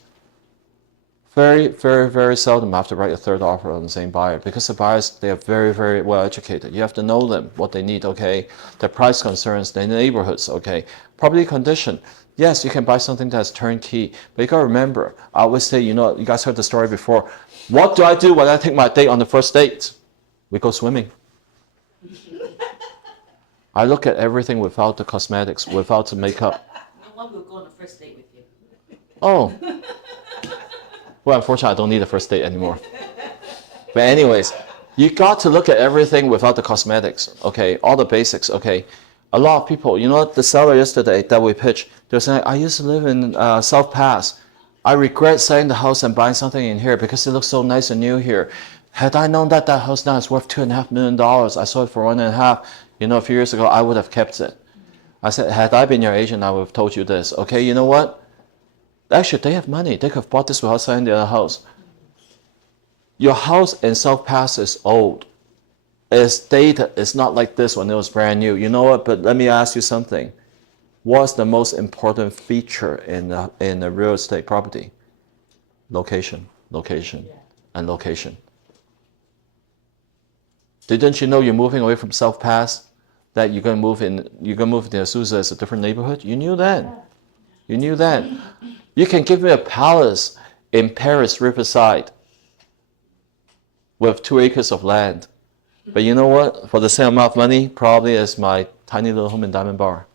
Very, very, very seldom I have to write a third offer on the same buyer because the buyers, they are very, very well educated. You have to know them, what they need, okay? Their price concerns, their neighborhoods, okay? Property condition. Yes, you can buy something that's turnkey, but you got to remember, I always say, you know, you guys heard the story before. What do I do when I take my date on the first date? We go swimming. I look at everything without the cosmetics, without the makeup. No one will go on a first date with you. Oh. Well, unfortunately, I don't need a first date anymore. But anyways, you got to look at everything without the cosmetics, okay? All the basics, okay? A lot of people, you know what, the seller yesterday that we pitched, they're saying, I used to live in South Pass. I regret selling the house and buying something in here because it looks so nice and new here. Had I known that that house now is worth $2.5 million, I sold it for $1.5 million. You know, a few years ago, I would have kept it. I said, had I been your agent, I would have told you this. Okay, you know what? Actually, they have money. They could have bought this without selling the other house. Your house in South Pass is old. It's dated. It's not like this when it was brand new. You know what? But let me ask you something. What's the most important feature in a real estate property? Location, location, and location. Didn't you know you're moving away from South Pass, that you're gonna move into Azusa as a different neighborhood? You knew that. You knew that. You can give me a palace in Paris Riverside with 2 acres of land. But you know what? For the same amount of money, probably as my tiny little home in Diamond Bar.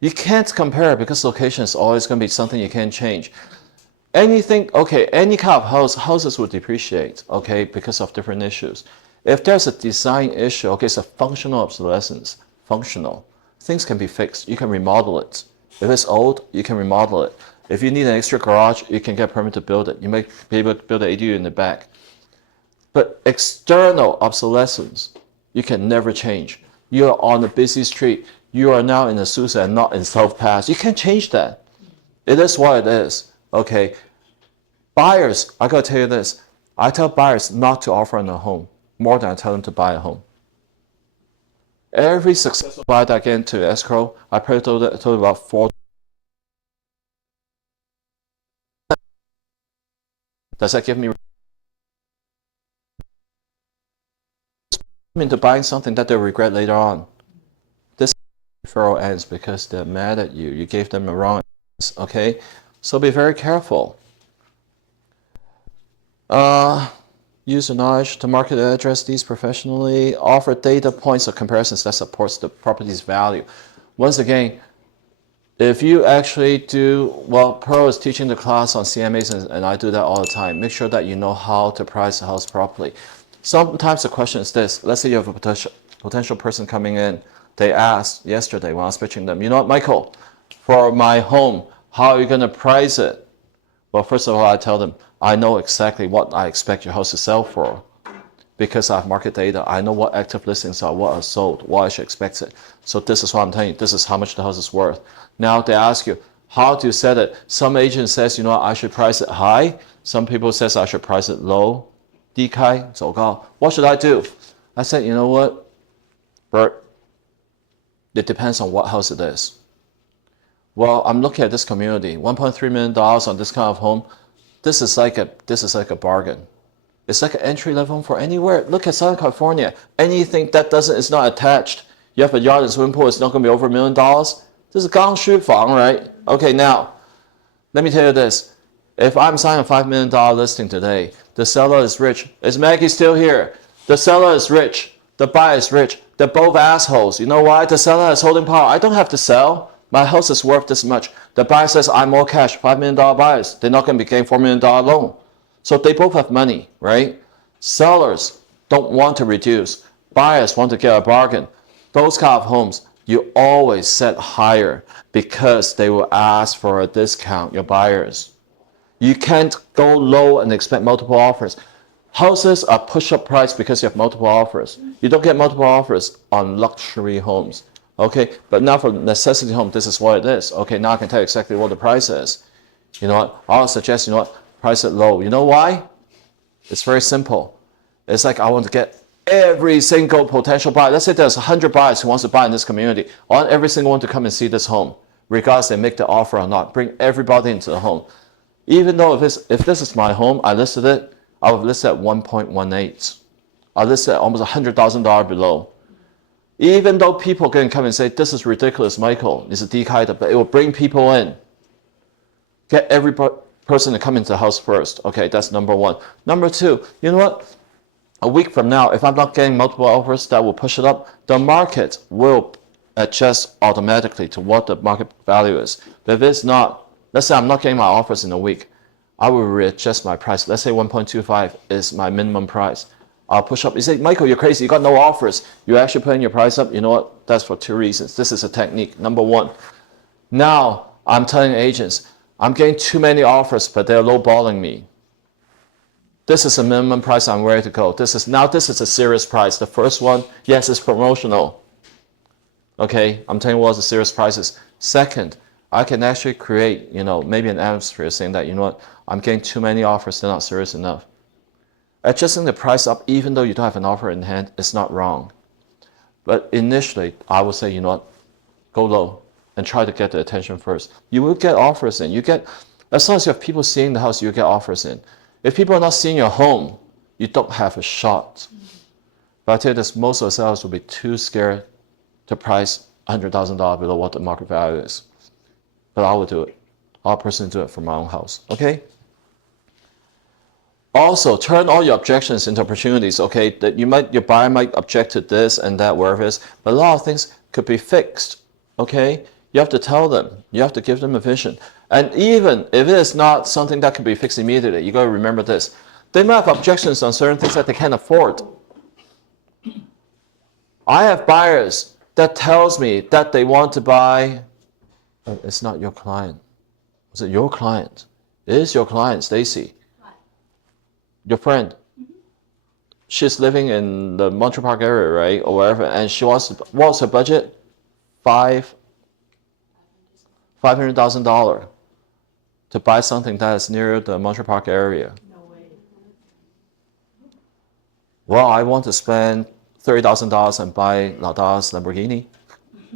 You can't compare because location is always going to be something you can't change. Anything, okay, any kind of houses will depreciate, okay, because of different issues. If there's a design issue, okay, it's a functional obsolescence, functional. Things can be fixed. You can remodel it. If it's old, you can remodel it. If you need an extra garage, you can get a permit to build it. You may be able to build an ADU in the back. But external obsolescence, you can never change. You're on a busy street. You are now in Azusa and not in South Pass. You can't change that. It is what it is. Okay. Buyers, I gotta tell you this. I tell buyers not to offer on a home more than I tell them to buy a home. Every successful buyer that I get into escrow, I probably told about 4. Does that give me into buying something that they'll regret later on? This referral ends because they're mad at you. You gave them a wrong advice, okay? So be very careful. Use your knowledge to market and address these professionally. Offer data points or comparisons that supports the property's value. Once again, if you actually do, well, Pearl is teaching the class on CMAs and I do that all the time. Make sure that you know how to price a house properly. Sometimes the question is this. Let's say you have a potential person coming in. They asked yesterday when I was pitching them, you know what, Michael, for my home, how are you going to price it? Well, first of all, I tell them, I know exactly what I expect your house to sell for because I have market data. I know what active listings are, what are sold, what I should expect it. So this is what I'm telling you. This is how much the house is worth. Now they ask you, how do you set it? Some agent says, you know, I should price it high. Some people says I should price it low. 低开走高. What should I do? I said, you know what, Bert, it depends on what house it is. Well, I'm looking at this community, $1.3 million on this kind of home. This is like a bargain. It's like an entry level home for anywhere. Look at Southern California. Anything that is not attached. You have a yard and swimming pool, it's not going to be over $1 million. This is 刚需房, right? Okay, now, let me tell you this. If I'm signing a $5 million listing today, the seller is rich. Is Maggie still here? The seller is rich. The buyer is rich. They're both assholes. You know why? The seller has holding power. I don't have to sell. My house is worth this much. The buyer says, I'm more cash, $5 million buyers. They're not going to be getting $4 million loan. So they both have money, right? Sellers don't want to reduce. Buyers want to get a bargain. Those kind of homes, you always set higher because they will ask for a discount, your buyers. You can't go low and expect multiple offers. Houses are push-up price because you have multiple offers. You don't get multiple offers on luxury homes. Okay, but now for necessity home, this is what it is. Okay, now I can tell you exactly what the price is. You know what? I'll suggest, you know what? Price it low. You know why? It's very simple. It's like I want to get every single potential buyer. Let's say there's 100 buyers who wants to buy in this community. I want every single one to come and see this home, regardless they make the offer or not. Bring everybody into the home. Even though if this is my home, I listed it, I would list it at 1.18. I listed it at almost $100,000 below. Even though people can come and say, this is ridiculous, Michael, it's a D-Kaida, but it will bring people in. Get every person to come into the house first. Okay, that's number one. Number two, you know what? A week from now, if I'm not getting multiple offers that will push it up, the market will adjust automatically to what the market value is. But if it's not, let's say I'm not getting my offers in a week, I will readjust my price. Let's say 1.25 is my minimum price. I'll push up. You say, Michael, you're crazy. You got no offers. You're actually putting your price up. You know what? That's for two reasons. This is a technique. Number one, now I'm telling agents, I'm getting too many offers, but they're lowballing me. This is a minimum price I'm ready to go. This is a serious price. The first one, yes, it's promotional. Okay, I'm telling you what the serious price is. Second, I can actually create, maybe an atmosphere saying that, I'm getting too many offers, they're not serious enough. Adjusting the price up, even though you don't have an offer in hand, is not wrong. But initially, I would say, go low and try to get the attention first. You will get offers in. As long as you have people seeing the house, you get offers in. If people are not seeing your home, you don't have a shot. But I tell you this, most of the sellers will be too scared to price $100,000 below what the market value is. But I will do it. I'll personally do it for my own house. Okay? Also, turn all your objections into opportunities. Okay, that your buyer might object to this and that, wherever it is, but a lot of things could be fixed. Okay, you have to tell them. You have to give them a vision. And even if it is not something that can be fixed immediately, you got to remember this: they might have objections on certain things that they can't afford. I have buyers that tells me that they want to buy. It's not your client. Is it your client? It is your client, Stacy. Your friend, she's living in the Montreal Park area, right, or wherever, and she what's her budget? $500,000 to buy something that is near the Montreal Park area. No way. Well, I want to spend $30,000 and buy Lada's Lamborghini.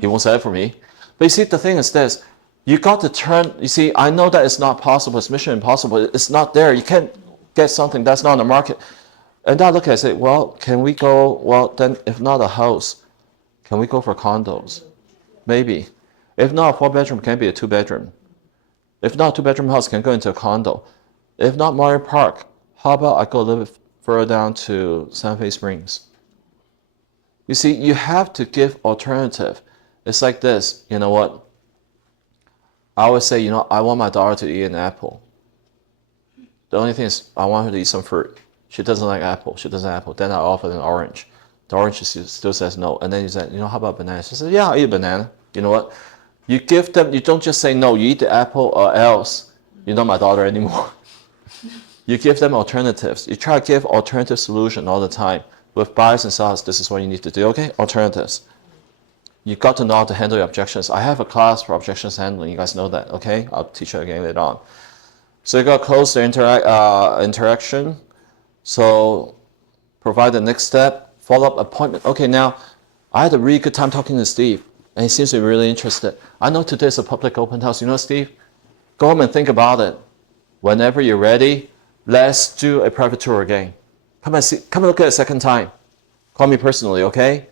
He won't sell it for me. But you see, the thing is this: you got to turn. You see, I know that it's not possible. It's mission impossible. It's not there. You can't get something that's not on the market. And I look at it and say, well, can we go, well, then if not a house, can we go for condos? Maybe. If not a 4-bedroom, can it be a 2-bedroom? If not a 2-bedroom house, can go into a condo. If not Mario Park, how about I go a little bit further down to San Fe Springs? You see, you have to give alternative. It's like this, you know what? I always say, I want my daughter to eat an apple. The only thing is, I want her to eat some fruit. She doesn't like apple. She doesn't like apple. Then I offer an orange. The orange still says no. And then you say, how about banana? She says, yeah, I'll eat a banana. You know what? You give them, you don't just say no, you eat the apple or else you're not my daughter anymore. You give them alternatives. You try to give alternative solution all the time. With buyers and sellers, this is what you need to do, okay? Alternatives. You got to know how to handle your objections. I have a class for objections handling. You guys know that, okay? I'll teach you again later on. So you got to close the interaction. So provide the next step, follow-up appointment. Okay, now I had a really good time talking to Steve, and he seems to be really interested. I know today is a public open house. Steve, go home and think about it. Whenever you're ready, let's do a private tour again. Come and look at it a second time. Call me personally, okay?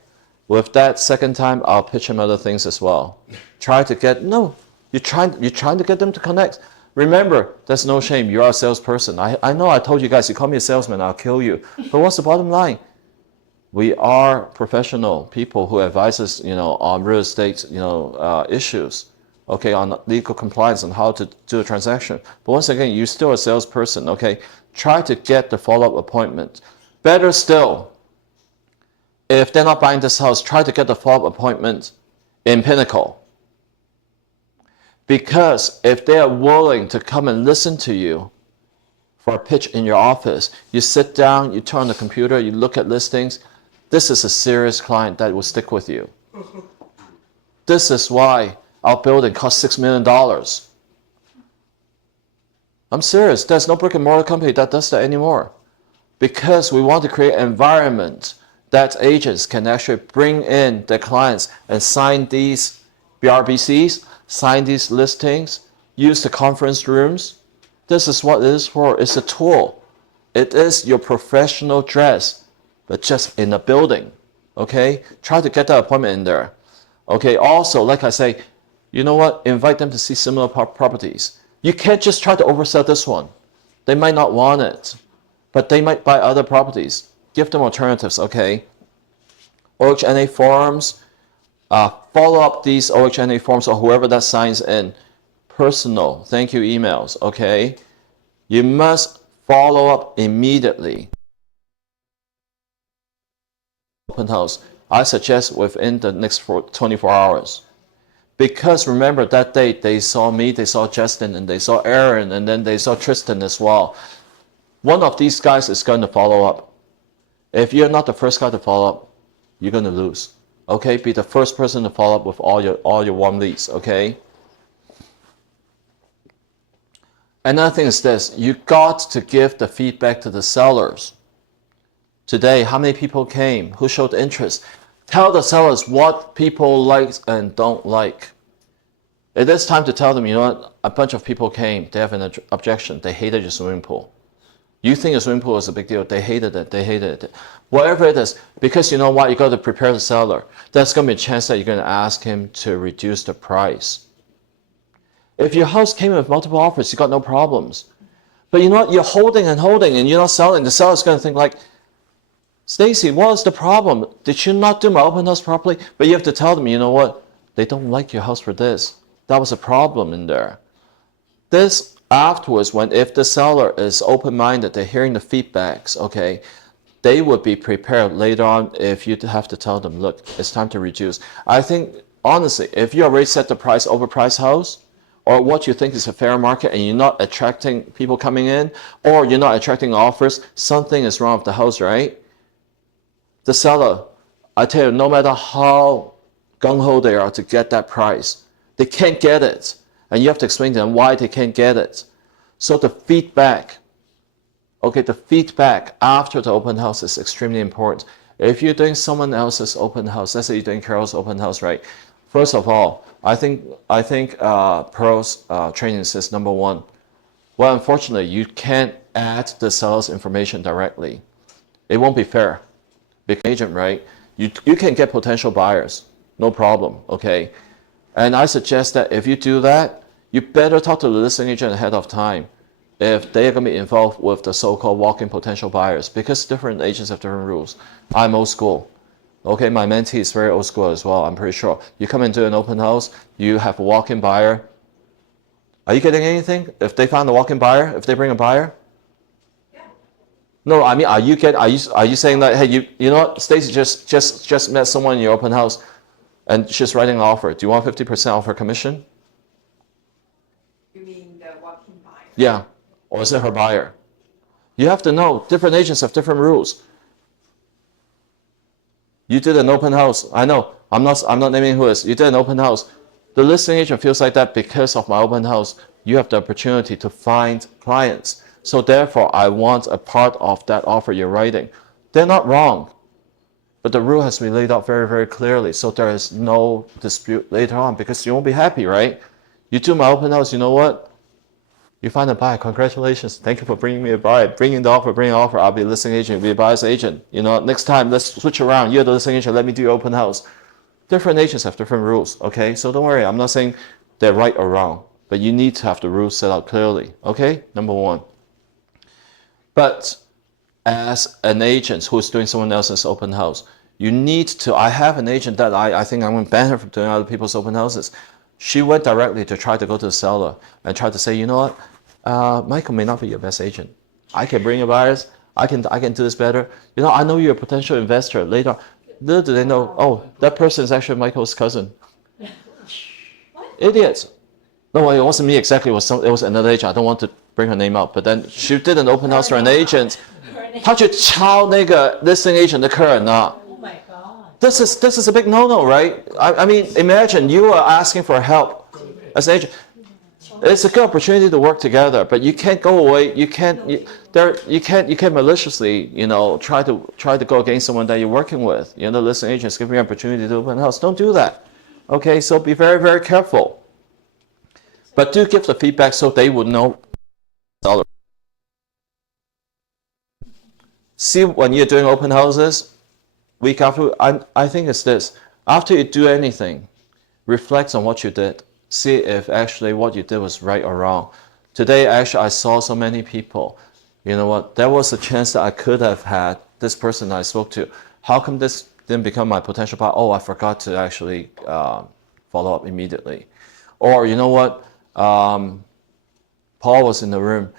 With that second time, I'll pitch him other things as well. You're trying to get them to connect. Remember, there's no shame. You're a salesperson. I know I told you guys, you call me a salesman, I'll kill you. But what's the bottom line? We are professional people who advise us, on real estate, issues, okay, on legal compliance, on how to do a transaction. But once again, you're still a salesperson, okay? Try to get the follow-up appointment. Better still, if they're not buying this house, try to get the follow-up appointment in Pinnacle. Because if they are willing to come and listen to you for a pitch in your office, you sit down, you turn on the computer, you look at listings, this is a serious client that will stick with you. This is why our building cost $6 million. I'm serious. There's no brick and mortar company that does that anymore. Because we want to create an environment that agents can actually bring in their clients and sign these BRBCs, sign these listings, use the conference rooms. This is what it is for. It's a tool. It is your professional dress, but just in a building. Okay? Try to get that appointment in there. Okay? Also, like I say, you know what? Invite them to see similar properties. You can't just try to oversell this one. They might not want it, but they might buy other properties. Give them alternatives, okay? OHNA forums. Follow up these OHNA forms or whoever that signs in. Personal thank you emails, okay? You must follow up immediately. Open house. I suggest within the next 24 hours. Because remember that day they saw me, they saw Justin, and they saw Aaron, and then they saw Tristan as well. one of these guys is going to follow up. If you're not the first guy to follow up, you're going to lose. Okay, be the first person to follow up with all your warm leads. Okay. Another thing is this: you got to give the feedback to the sellers. Today, how many people came? Who showed interest? Tell the sellers what people like and don't like. It is time to tell them, you know what? A bunch of people came. They have an objection. They hated your swimming pool. You think your swimming pool is a big deal. They hated it. They hated it. Whatever it is, because you know what? You got to prepare the seller. There's going to be a chance that you're going to ask him to reduce the price. If your house came with multiple offers, you got no problems. But you know what? You're holding and holding and you're not selling. The seller's going to think like, Stacy, what's the problem? Did you not do my open house properly? But you have to tell them, you know what? They don't like your house for this. That was a problem in there. This afterwards, if the seller is open-minded, they're hearing the feedbacks, okay, they would be prepared later on if you have to tell them, look, it's time to reduce. I think, honestly, if you already set the price overpriced house, or what you think is a fair market and you're not attracting people coming in, or you're not attracting offers, something is wrong with the house, right? The seller, I tell you, no matter how gung-ho they are to get that price, they can't get it. And you have to explain to them why they can't get it. So the feedback, okay, the feedback after the open house is extremely important. If you're doing someone else's open house, let's say you're doing Carol's open house, right? First of all, I think Pearl's training says number one, well, unfortunately, you can't add the seller's information directly. It won't be fair. Big agent, right? You can get potential buyers, no problem, okay? And I suggest that if you do that, you better talk to the listing agent ahead of time if they're going to be involved with the so-called walk-in potential buyers, because different agents have different rules. I'm old school. Okay, my mentee is very old school as well, I'm pretty sure. You come into an open house, you have a walk-in buyer. Are you getting anything if they found a walk-in buyer, if they bring a buyer? Yeah. No, I mean, are you saying that, hey, you know what, Stacy just met someone in your open house and she's writing an offer. Do you want 50% off her commission? You mean the walk-in buyer? Yeah, or is it her buyer? You have to know, different agents have different rules. You did an open house. I know, I'm not naming who it is. You did an open house. The listing agent feels like that because of my open house. You have the opportunity to find clients. So therefore, I want a part of that offer you're writing. They're not wrong. But the rule has to be laid out very, very clearly. So there is no dispute later on because you won't be happy, right? You do my open house, you know what? You find a buyer, congratulations. Thank you for bringing me a buyer. Bring the offer. I'll be a listing agent, be a buyer's agent. You know, next time, let's switch around. You're the listing agent, let me do your open house. Different agents have different rules, okay? So don't worry, I'm not saying they're right or wrong, but you need to have the rules set out clearly, okay? Number one. But as an agent who's doing someone else's open house, you need to, I have an agent that I think I'm going to ban her from doing other people's open houses. She went directly to try to go to the seller and try to say, you know what, Michael may not be your best agent. I can bring you buyers. I can do this better. You know, I know you're a potential investor. Later on, little do they know, oh, that person is actually Michael's cousin. Idiots. No, it wasn't me exactly. It was another agent. I don't want to bring her name out. But then she did an open house for an agent. 她去敲那个 listing agent 的客人啊。Oh my God. This is a big no-no, right? I mean, imagine you are asking for help as an agent. It's a good opportunity to work together, but you can't go away. You can't maliciously, you know, try to go against someone that you're working with. You know, the listing agent is giving you an opportunity to open a house. Don't do that. Okay, so be very, very careful. But do give the feedback so they would know. See, when you're doing open houses, week after, I think it's this. After you do anything, reflect on what you did. See if actually what you did was right or wrong. Today, actually, I saw so many people. You know what? There was a chance that I could have had this person I spoke to. How come this didn't become my potential buyer? Oh, I forgot to actually follow up immediately. Or you know what? Paul was in the room.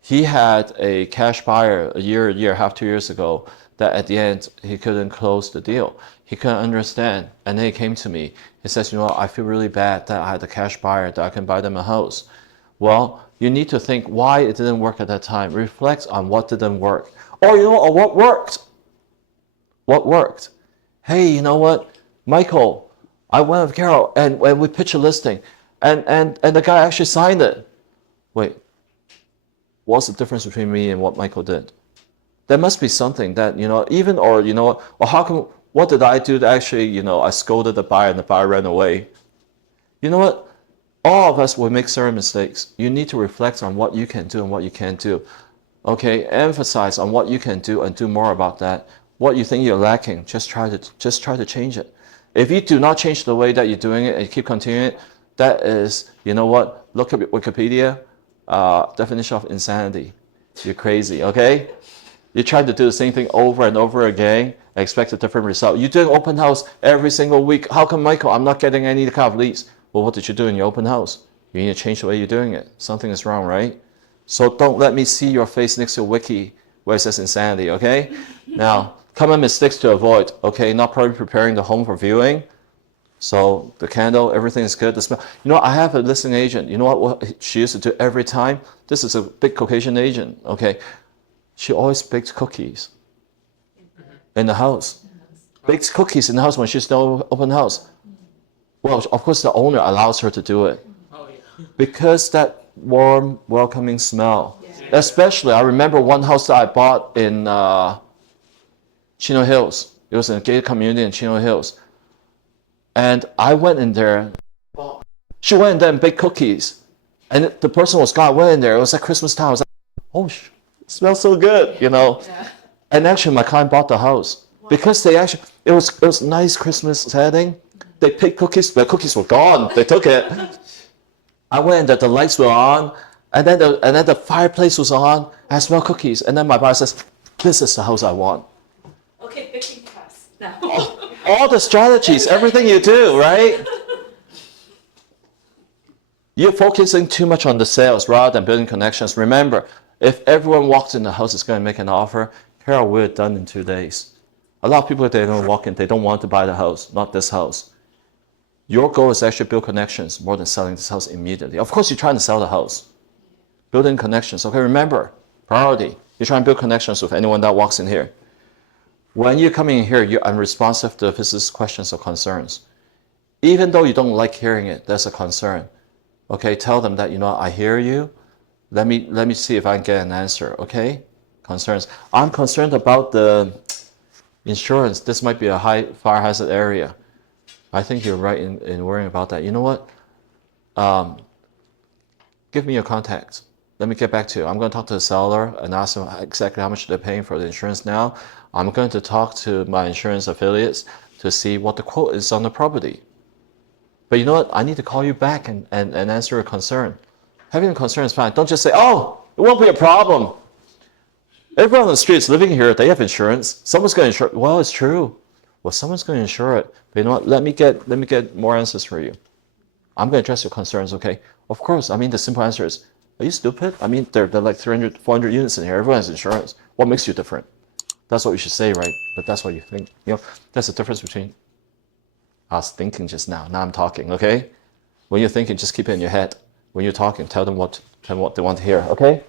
He had a cash buyer a year, half 2 years ago, that at the end, he couldn't close the deal. He couldn't understand. And then he came to me. He says, you know, I feel really bad that I had a cash buyer that I can buy them a house. Well, you need to think why it didn't work at that time. Reflect on what didn't work. Or you know, or what worked. What worked? Hey, you know what? Michael, I went with Carol and we pitched a listing and the guy actually signed it. Wait, what's the difference between me and what Michael did? There must be something that, you know, even, or, you know, or how come, what did I do to actually, you know, I scolded the buyer and the buyer ran away? You know what? All of us will make certain mistakes. You need to reflect on what you can do and what you can't do. Okay, emphasize on what you can do and do more about that. What you think you're lacking, just try to change it. If you do not change the way that you're doing it and you keep continuing it, that is, you know what? Look at Wikipedia, definition of insanity. You're crazy, okay? You try to do the same thing over and over again and expect a different result. You're doing open house every single week. How come, Michael, I'm not getting any kind of leads? Well, what did you do in your open house? You need to change the way you're doing it. Something is wrong, right? So don't let me see your face next to a wiki where it says insanity, okay? Now, common mistakes to avoid, okay? Not probably preparing the home for viewing. So the candle, everything is good. The smell. You know, I have a listing agent. You know what she used to do every time? This is a big Caucasian agent, okay? She always bakes cookies in the house. Bakes cookies in the house when she's still open house. Well, of course, the owner allows her to do it. Because that warm, welcoming smell. Yeah. Especially, I remember one house that I bought in Chino Hills. It was in a gated community in Chino Hills. And I went in there. She went in there and baked cookies. And the person was gone. I went in there. It was at Christmas time. I was like, oh, it smells so good, you know. Yeah. And actually, my client bought the house. Wow. Because they actually, it was a nice Christmas setting. They picked cookies, but cookies were gone. They took it. I went in there, the lights were on, and then the fireplace was on. I smelled cookies, and then my buyer says, "This is the house I want." Okay, picking class now. All the strategies, everything you do, right? You're focusing too much on the sales rather than building connections. Remember, if everyone walks in the house is going to make an offer, Carol, we're done in 2 days. A lot of people, they don't walk in, they don't want to buy the house, not this house. Your goal is actually build connections more than selling this house immediately. Of course, you're trying to sell the house. Building connections. Okay, remember, priority. You're trying to build connections with anyone that walks in here. When you're coming in here, you're unresponsive to visitors' questions or concerns. Even though you don't like hearing it, there's a concern. Okay, tell them that, you know, I hear you. Let me see if I can get an answer, okay? Concerns. I'm concerned about the insurance. This might be a high fire hazard area. I think you're right in worrying about that. You know what? Give me your contacts. Let me get back to you. I'm going to talk to the seller and ask them exactly how much they're paying for the insurance now. I'm going to talk to my insurance affiliates to see what the quote is on the property. But you know what? I need to call you back and answer a concern. Having a concern is fine. Don't just say, oh, it won't be a problem. Everyone on the street is living here. They have insurance. Someone's going to insure it. Well, it's true. Well, someone's going to insure it. But you know what? Let me get more answers for you. I'm going to address your concerns, okay? Of course. I mean, the simple answer is, are you stupid? I mean, there are like 300, 400 units in here. Everyone has insurance. What makes you different? That's what you should say, right? But that's what you think. You know, that's the difference between us thinking just now. Now I'm talking, okay? When you're thinking, just keep it in your head. When you're talking, tell them what they want to hear, okay?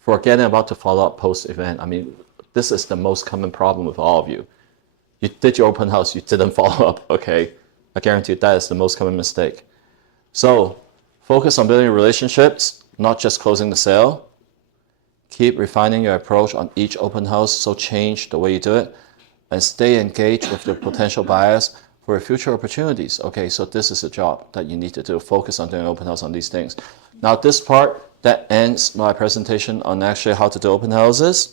Forgetting about to follow up post-event. I mean, this is the most common problem with all of you. You did your open house, you didn't follow up, okay? I guarantee you that is the most common mistake. So, focus on building relationships, not just closing the sale. Keep refining your approach on each open house, so change the way you do it. And stay engaged with your potential buyers for future opportunities. Okay, so this is a job that you need to do. Focus on doing open house on these things. Now, this part, that ends my presentation on actually how to do open houses.